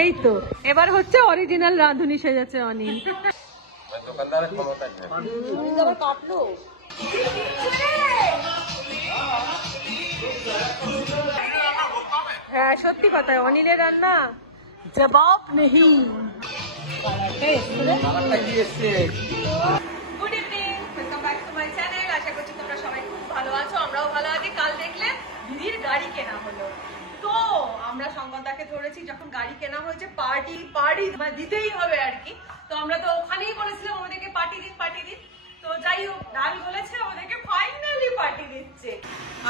এই তো এবার হচ্ছে অরিজিনাল রাঁধুনি সেজেছে অনিল। হ্যাঁ সত্যি কথা, অনিলের রান্না জবাব নেই। Good evening, welcome back to my channel. আশা করছি তোমরা সবাই খুব ভালো আছো, আমরাও ভালো আছি। কাল দেখলে দিদির গাড়ি কেনা হলো, তো আমরা সংগতাকে ধরেছি যখন গাড়ি কেনা হয়েছে পার্টি মানে দিতেই হবে আর কি। তো আমরা তো ওখানেই বলেছিলাম আমাদেরকে পার্টি দিন। তো যাই হোক, ডাল বলেছে আমাদেরকে ফাইনালি পার্টি দিচ্ছে।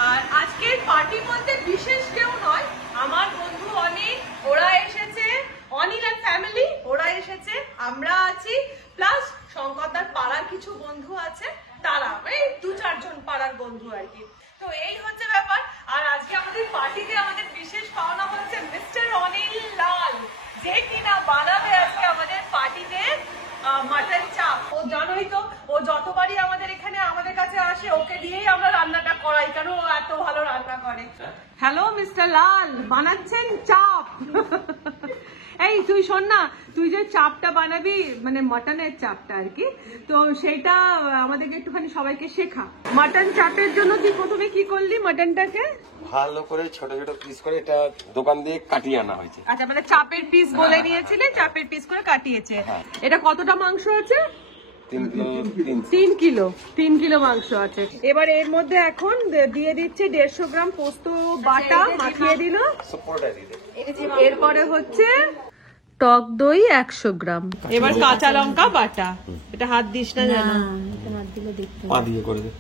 আর আজকের পার্টি বলতে বিশেষ কেউ নয়, আমার বন্ধু অনিল, ওরা এসেছে, অনিল আর ফ্যামিলি ওরা এসেছে, আমরা আছি, প্লাস শঙ্করদার পাড়ার কিছু বন্ধু আছে, তারা এই 2-4 জন পাড়ার বন্ধু আর কি। তো এই হচ্ছে ব্যাপার। আর আজকে আমাদের পার্টিতে আমাদের বিশেষ পাওনা হচ্ছে মিস্টার অনিল লাল, যে কিনা বানাবে আজকে আমাদের পার্টিতে মাটন চাপ। ও জানোই তো, ও যতবারই আমাদের এখানে আমাদের কাছে আসে ওকে দিয়েই আমরা রান্নাটা করাই, কারণ ও এত ভালো রান্না করে। হ্যালো মিস্টার লাল, বানাচ্ছেন চাপ? এই তুই শোন না, তুই যে চাপটা বানাবি মানে মটনের চাপটা আর কি, তো সেটা আমাদেরকে একটুখানি সবাইকে শেখা। মটন চাপের জন্য তুই প্রথমে কি করলি? মটনটাকে ভালো করে ছোট ছোট পিস করে এটা দোকান দিয়ে কাটিয়ে আনা হয়েছে। আচ্ছা, মানে চাপের পিস বলে নিয়েছিলে, চাপের পিস করে কাটিয়েছে। এটা কতটা মাংস আছে? 3 কিলো মাংস আছে। এবার এর মধ্যে এখন দিয়ে দিচ্ছে 150 গ্রাম পোস্ত বাটা, মাখিয়ে দিল। এরপরে হচ্ছে টক দই 100 গ্রাম। এবার কাঁচা লঙ্কা বাটা। এটা হাত দিস না জানো, পা দিয়ে করে দে।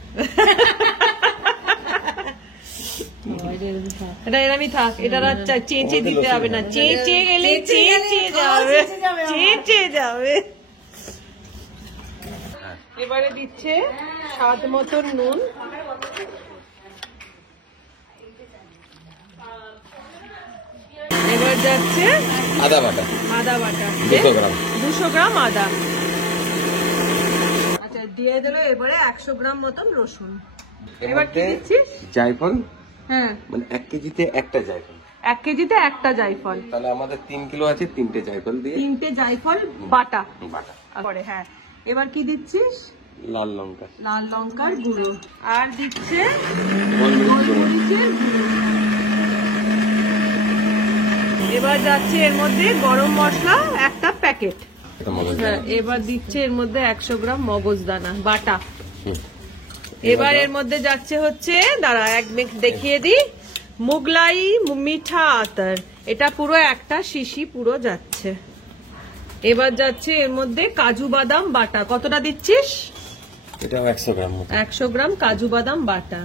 এটা এরমই থাক, এটা চেঁচে দিতে হবে না, চেঁচে গেলে চেঁচে যাবে। এবারে দিচ্ছে স্বাদ মতন নুন, এবার যাচ্ছে আদা বাটা 200 গ্রাম আদা। আচ্ছা দিয়ে দিলে। এবারে 100 গ্রাম মতন রসুন। এবার কি দিচ্ছিস? জায়ফল। হ্যাঁ, মানে 1 কেজিতে একটা জায়ফল। 1 কেজিতে একটা জায়ফল। তাহলে আমাদের 3 কিলো আছে, 3টে জায়ফল দিয়ে 3টে জায়ফল বাটা। পরে হ্যাঁ, এবার কি দিচ্ছিস? লাল লঙ্কার গুঁড়ো, আর দিচ্ছে গোলমরিচের গুঁড়ো। এবার যাচ্ছে এর মধ্যে গরম মশলা একটা প্যাকেট। এবার দিচ্ছে এর মধ্যে 100 গ্রাম মগজদানা বাটা। এবার এর মধ্যে যাচ্ছে হচ্ছে, দাঁড়া এক মিনিট দেখিয়ে দিই, মুগলাই মিঠা আতর। এটা পুরো একটা শিশি পুরো যাচ্ছে। এবার যাচ্ছে এর মধ্যে কাজু বাদাম বাটা। কতটা দিচ্ছিস? এটা 100 গ্রাম। 100 গ্রাম কাজু বাদাম বাটা।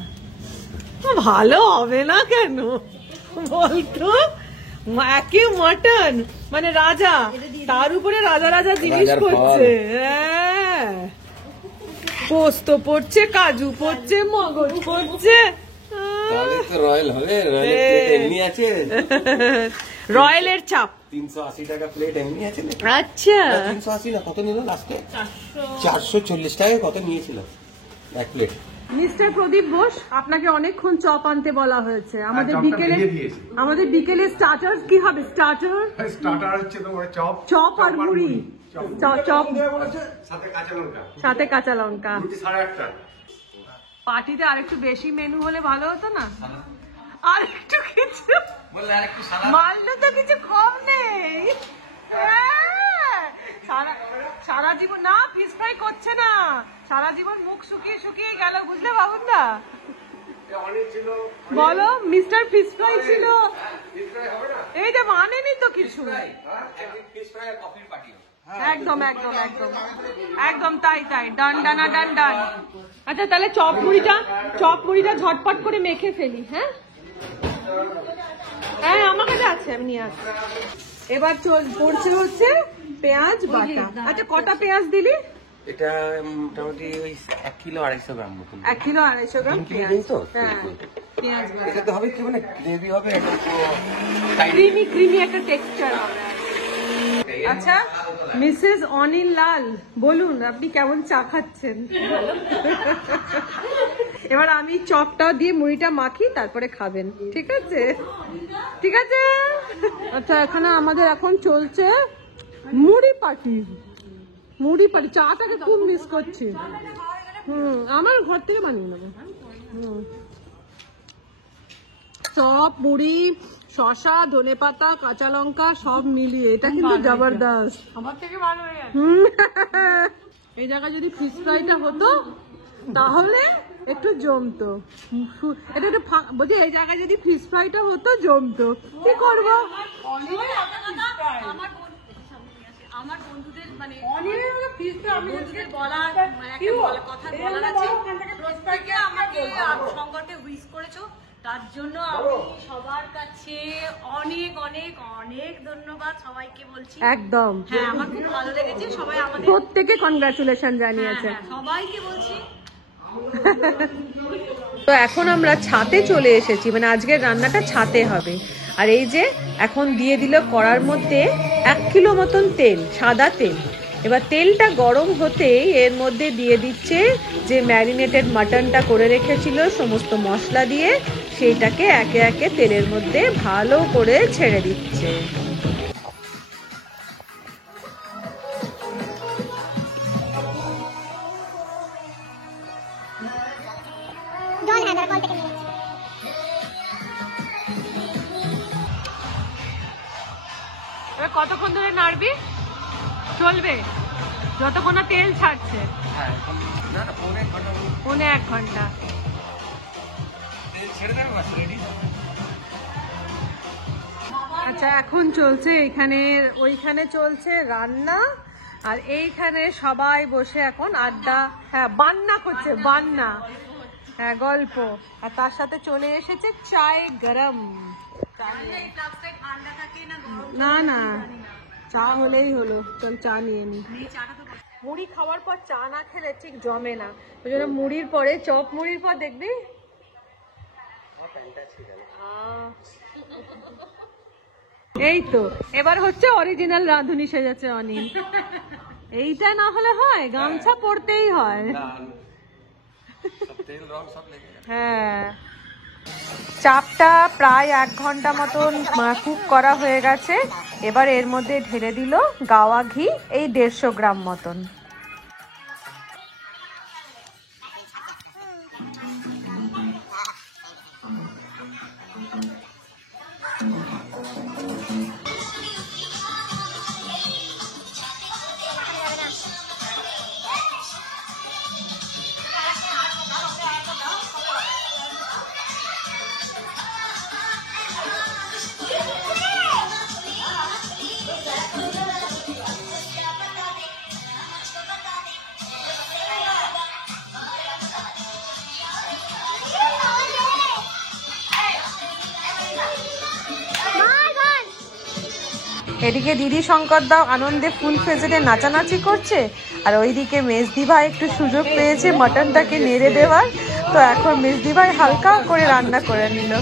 ভালো হবে না কেন বলতো? একে মটন মানে রাজা, তার উপরে রাজা জিনিস করছে। হ্যাঁ, পোস্ত পড়ছে, কাজু পড়ছে, মগজ পড়ছে। রয়্যাল হবে, এমনি আছে। রয়্যালের চাপ 380 টাকা প্লেট এমনি আছে। আচ্ছা, 380 না, কত নিল লাস্টে? 440 টাকা কত নিয়েছিল এক প্লেট। মিস্টার প্রদীপ বোস, আপনাকে অনেকক্ষণ চপ আনতে বলা হয়েছে। আমাদের বিকেলে স্টার্টার কি হবে? স্টার্টার হচ্ছে তোমার চপ আর মুড়ি। চপ সাথে কাঁচা লঙ্কা। 8:30। পার্টিতে আরেকটু বেশি মেনু হলে ভালো হতো না? আর একটু কিছু মারলে তো কিছু কম নেই। সারা জীবন না ফিশ ফ্রাই করছে না, সারা জীবন মুখ শুকিয়ে গেল, বুঝলে বাবুদা? বলো, মিস্টার ফিশ ফ্রাই ছিল, এই যে মানেনি তো কিছু। একদম তাই ডান। আচ্ছা তাহলে চপ মুড়িটা ঝটপট করে মেখে ফেলি। হ্যাঁ, আমার কাছে আছে, আমি নিয়ে আসছি। এবার পড়ছে হচ্ছে পেঁয়াজ বাটা। আচ্ছা, কটা পেঁয়াজ দিলি? এটা মোটামুটি ওই 1 কিলো 250 গ্রাম মতন। 1 কিলো 250 গ্রাম পেঁয়াজ। হ্যাঁ, পেঁয়াজ বাটা। এটা তো হবে কি, মানে গ্রেভি হবে, ক্রিমি একটা টেক্সচার হবে। আচ্ছা মিসেস অনিল লাল বলুন আপনি কেমন চা খাচ্ছেন? এবার আমি চপটা দিয়ে মুড়িটা মাখি, তারপরে খাবেন, ঠিক আছে? ঠিক আছে। আচ্ছা এখানে আমাদের এখন চলছে মুড়ি পার্টি। মুড়ি পার্টি, চাটাকে খুব মিস করছি। আমার ঘর থেকে বানিয়ে নেবো। চপ, মুড়ি, শসা, ধনেপাতা, কাঁচা লঙ্কা সব মিলিয়ে এটা কিন্তু জবরদস্ত। আমার থেকে ভালো হয়ে গেছে। এই জায়গায় যদি ফিশ ফ্রাইটা হতো তাহলে একটু জমতো। এটা একটু বলছি, এই জায়গায় যদি ফিশ ফ্রাইটা হতো জমতো। কি করবো? আমার বন্ধুদের মানে বন্ধুদের বলার কথা বলার আছে, প্রত্যেকে আমাকে সংকটে উইশ করেছো, তার জন্য আমি সবার কাছে অনেক অনেক অনেক ধন্যবাদ সবাইকে বলছি। একদম হ্যাঁ, আমার খুব ভালো লেগেছে। সবাই আমাদের প্রত্যেকে কনগ্রাচুলেশন জানিয়েছে, সবাইকে বলছি। তো এখন আমরা ছাতে চলে এসেছি, মানে আজকের রান্নাটা ছাতে হবে। আর এই যে এখন দিয়ে দিল কড়ার মধ্যে 1 কিলো মতন তেল, সাদা তেল। এবার তেলটা গরম হতেই এর মধ্যে দিয়ে দিচ্ছে যে ম্যারিনেটেড মাটনটা করে রেখেছিল সমস্ত মশলা দিয়ে, সেইটাকে একে একে তেলের মধ্যে ভালো করে ছেড়ে দিচ্ছে। কতক্ষণ ধরে নাড়বি? চলবে যতক্ষণ না তেল ছাড়ছে। পৌনে 1 ঘন্টা। আচ্ছা এখন চলছে এখানে, ওইখানে চলছে রান্না, আর এইখানে সবাই বসে এখন আড্ডা, হ্যাঁ বান্না করছে, বান্না, হ্যাঁ গল্প। আর তার সাথে চলে এসেছে চায় গরম। না না, চা হলেই হলো। চল চা নিয়ে নি। মুড়ি খাওয়ার পর চা না খেলে ঠিক জমে না, ওই জন্য মুড়ির পরে চপ, মুড়ির পর দেখবি এই তো এবার হচ্ছে অরিজিনাল রাঁধুনি সেজেছে অনিল। এইটা না হলে হয়? গামছা পরতেই হয়। হ্যাঁ, চাপটা প্রায় 1 ঘন্টা মতন কুক করা হয়ে গেছে। এবার এর মধ্যে ঢেলে দিল গাওয়া ঘি, এই 150 গ্রাম মতন। এদিকে দিদি শঙ্কর দাও আনন্দে ফুল ফেজেটে নাচানাচি করছে, আর ওইদিকে মেজদি ভাই একটু সুযোগ পেয়েছে মটনটাকে নেড়ে দেওয়ার। তো এখন মেজদি ভাই হালকা করে রান্না করে নিল।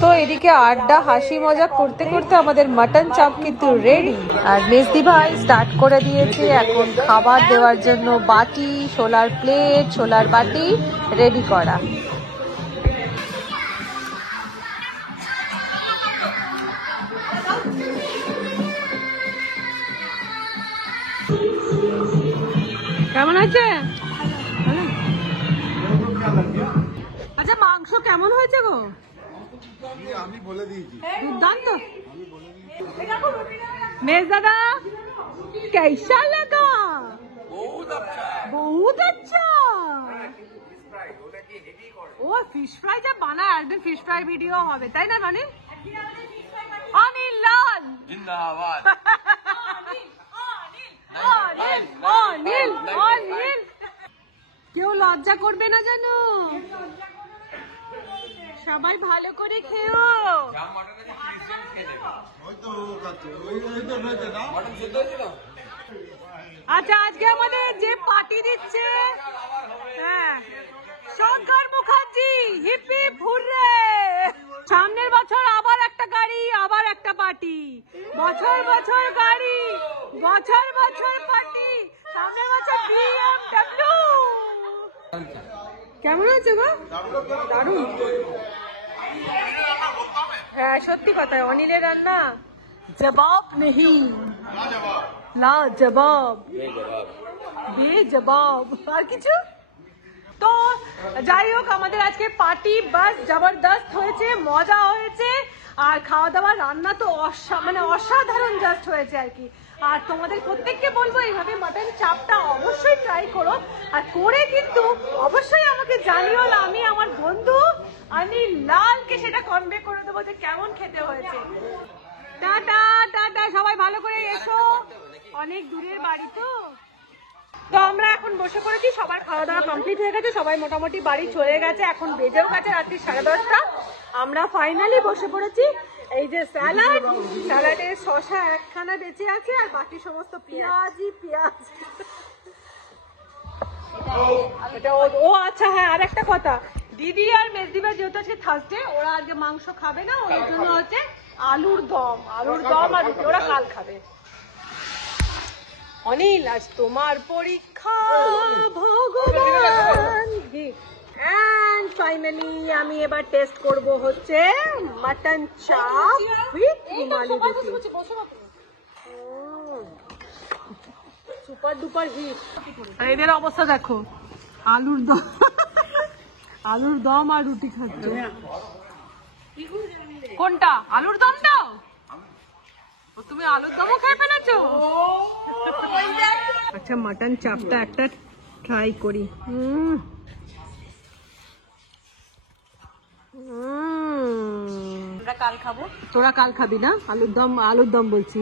তো এদিকে আড্ডা হাসি মজা করতে করতে আমাদের মটন চাপ কিন্তু রেডি। আর মেজদি ভাই স্টার্ট করে দিয়েছে এখন খাবার দেওয়ার জন্য বাটি, শোলার প্লেট, শোলার বাটি রেডি করা। কেমন আছে? আচ্ছা মাংস কেমন হয়েছে গো? আমি বলে দিয়েছি দুর্দান্ত। মেজ দাদা कैसा लगा? बहुत अच्छा। ও ফিশ ফ্রাই যা বানায়, একদিন ফিশ ফ্রাই ভিডিও হবে তাই না? মানে অনিল লাল জিন্দাবাদ। অনিল অনিল অনিল, কেউ লজ্জা করবে না জানো, সবাই ভালো করে খেও। আচ্ছা আজকে আমাদের যে পার্টি দিচ্ছে, হ্যাঁ Shankar Mukherjee, hip hip hurray. সামনের বছর আবার একটা গাড়ি, আবার একটা পার্টি। পার্টি, বছর বছর গাড়ি, বছর বছর পার্টি, সামনের বছর BMW। কেমন আছে গো? দারুণ। হ্যাঁ সত্যি কথা, অনিলের রান্না জবাব নেই, লা জবাব, বেজবাব। আর কিছু? তো যাই হোক, আমাদের আজকে পার্টি বাস জবরদস্ত হয়েছে, মজা হয়েছে, আর খাওয়া দাওয়া রান্না তো মানে অসাধারণ জাস্ট হয়েছে আর কি। আর তোমাদের প্রত্যেককে বলবো এইভাবে মাটন চাপটা অবশ্যই ট্রাই করো, আর করে কিন্তু অবশ্যই আমাকে জানিও, আমি আমার বন্ধু অনিল লালকে সেটা কনভে করে দেবো যে কেমন খেতে হয়েছে। টাটা টাটা, সবাই ভালো করে এসো, অনেক দূরের বাড়ি তো। তো আমরা এখন বসে পড়েছি, সবার খাওয়া দাওয়া কমপ্লিট হয়ে গেছে, সবাই মোটামুটি বাড়ি চলে গেছে, এখন বেজেও গেছে রাত্রি 10:30। আমরা ফাইনালি বসে পড়েছি। এই যে স্যালাড, স্যালাডে শসা একখানা বেঁচে আছে, আর বাকি সমস্ত পেঁয়াজই পেঁয়াজ। ও আচ্ছা হ্যাঁ, আর একটা কথা, দিদি আর মেজদিবা যেহেতু আজকে থার্সডে, ওরা আজকে মাংস খাবে না, ওই জন্য হচ্ছে আলুর দম আর রুটি ওরা কাল খাবে। অনিল আজ তোমার পরীক্ষা, ভগবান। এন্ড ফাইনালি আমি এবার টেস্ট করব হচ্ছে মাটন চাপ উইথ রুমালি রুটি। Super duper hit. আর এদের অবস্থা দেখো, আলুর দম, আলুর দম আর রুটি খাচ্ছে। কোনটা? আলুর দম দাও। তুমি আলুর দমও খেয়ে ফেলেছো? আচ্ছা মাটন চাপটা একটা ট্রাই করি। আমরা কাল খাবো। তোরা কাল খাবি না? আলুর দম বলছি।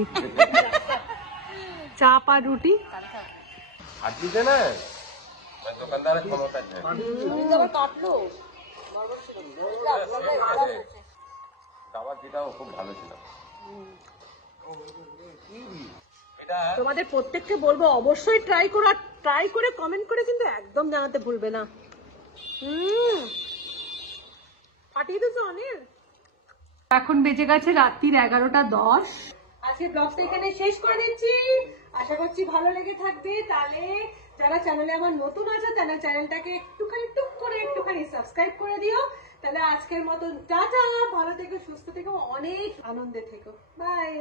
চাপ আর রুটি খুব ভালো ছিল। তোমাদের প্রত্যেককে বলবো অবশ্যই ট্রাই করো, আর ট্রাই করে কমেন্ট করে কিন্তু একদম জানাতে ভুলবে না। ফাটিয়ে দিয়েছো অনিল। এখন বেজে গেছে রাত্রির 11:10। আজকে ব্লগটা এখানে শেষ করে দিচ্ছি, আশা করছি ভালো লেগে থাকবে। তাহলে যারা চ্যানেলে আমার নতুন আছে তারা চ্যানেলটাকে একটুখানি টুক করে একটুখানি সাবস্ক্রাইব করে দিও। তাহলে আজকের মতন টাটা, ভালো থেকো, সুস্থ থেকো, অনেক আনন্দে থেকো, বাই।